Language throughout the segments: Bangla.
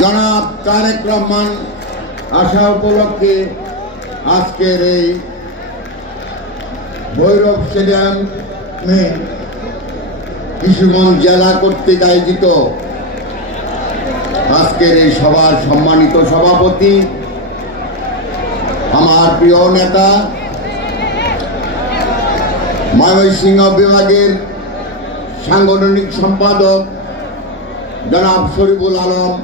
জনাব তারেক রহমান আসা উপলক্ষে আজকের এই ভৈরব স্টেডিয়ামে কিশোরগঞ্জ জেলা কর্তৃক আয়োজিত আজকের এই সভার সম্মানিত সভাপতি, আমার প্রিয় নেতা, ময়মনসিংহ বিভাগের সাংগঠনিক সম্পাদক জনাব শরীফুল আলম,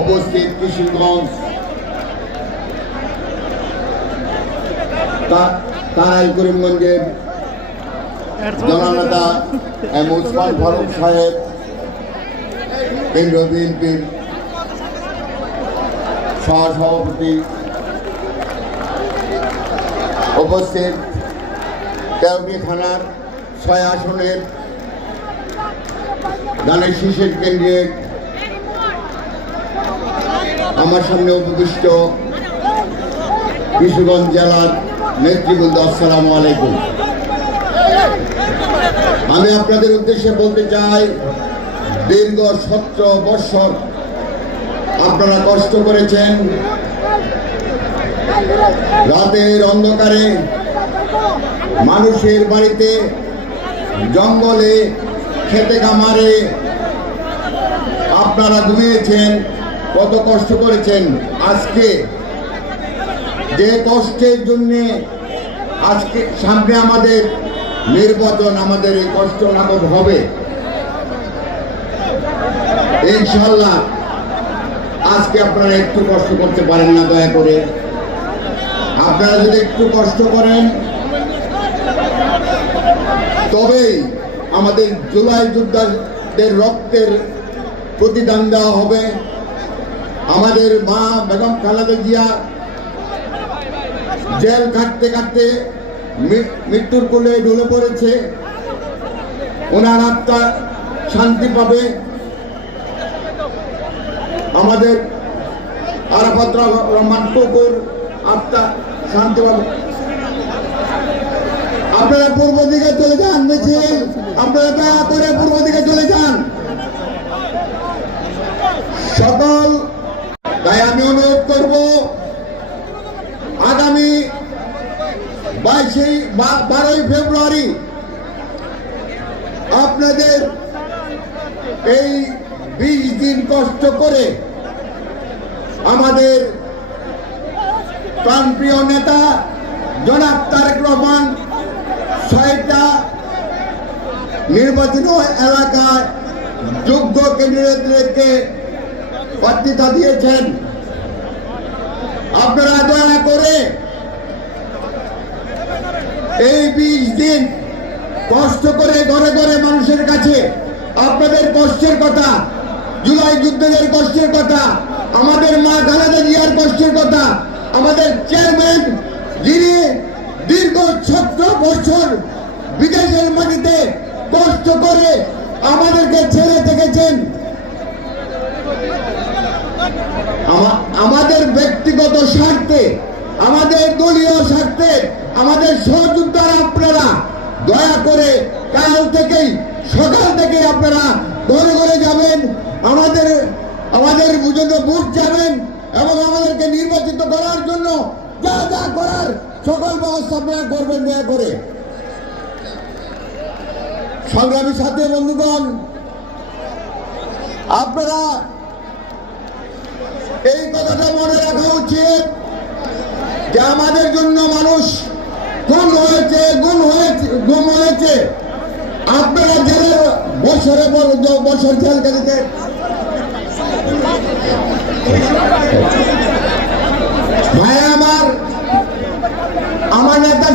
উপস্থিত কিশোরগঞ্জ তারাই করিমগঞ্জের জননেতা এম উসমান ফারুক সাহেব, কেন্দ্রীয় বিএনপির সহসভাপতি, উপস্থিত তেরোটি থানার 6 আসনের ধানের শীষের কেন্দ্রের আমার সামনে উপবিষ্ট কিশোরগঞ্জ জেলার নেতৃবৃন্দ, আসসালামু আলাইকুম। আমি আপনাদের উদ্দেশ্যে বলতে চাই, দীর্ঘ 17 বৎসর আপনারা কষ্ট করেছেন, রাতের অন্ধকারে মানুষের বাড়িতে, জঙ্গলে, খেতে খামারে আপনারা ঘুমিয়েছেন, কত কষ্ট করেছেন। আজকে যে কষ্টের জন্য আজকে সামনে আমাদের নির্বাচন, আমাদের এই কষ্ট লাঘব হবে ইনশাআল্লাহ। আজকে আপনারা একটু কষ্ট করতে পারেন না, দয়া করে আপনারা যদি একটু কষ্ট করেন তবেই আমাদের জুলাই যোদ্ধাদের রক্তের প্রতিদান দেওয়া হবে। আমাদের মা বেগম খালেদা জিয়া জেল কাটতে কাটতে মৃত্যুর কোলে ঢলে পড়েছে, ওনার আত্মা শান্তি পাবে। আমাদের আরাফাত রহমান টুকুর আত্মা শান্তি পাবে। আপনারা পূর্ব দিকে চলে যান, মিছিল আপনারা দয়া করে পূর্ব দিকে চলে যান সকল। তাই আমি অনুরোধ করব, আগামী 12ই ফেব্রুয়ারি আপনাদের এই 20 দিন কষ্ট করে আমাদের প্রাণপ্রিয় নেতা জনাব তারেক রহমান 6টা নির্বাচন এলাকায় যোগ্য ক্যান্ডিডেটদেরকে প্রার্থিতা দিয়েছেন। আপনারা দয়া করে এই 20 দিন কষ্ট করে ঘরে ঘরে মানুষের কাছে আপনাদের কষ্টের কথা, জুলাই যুদ্ধের কষ্টের কথা, আমাদের মা খালেদা জিয়ার কষ্টের কথা, আমাদের চেয়ারম্যান যিনি দীর্ঘ 17 বছর বিদেশের মাটিতে কষ্ট করে আমাদেরকে ছেড়ে থেকেছেন, আমাদের ব্যক্তিগত স্বার্থে, আমাদের দলীয় স্বার্থে, আমাদের সহযোদ্ধারা আপনারা দয়া করে কাল থেকেই, সকাল থেকে আপনারা ঘরে ঘরে যাবেন, আমাদের জন্য ভোট যাবেন এবং আমাদেরকে নির্বাচিত করার জন্য যা যা করার সকল ব্যবস্থা আপনারা করবেন দয়া করে। সংগ্রামী সাথী বন্ধুগণ, আপনারা এই কথাটা মনে রাখা উচিত যে আমাদের জন্য মানুষ গুম হয়েছে। আপনারা জেলের বছরের পর বছর জেল কেটেছে, ভাই আমার নেতা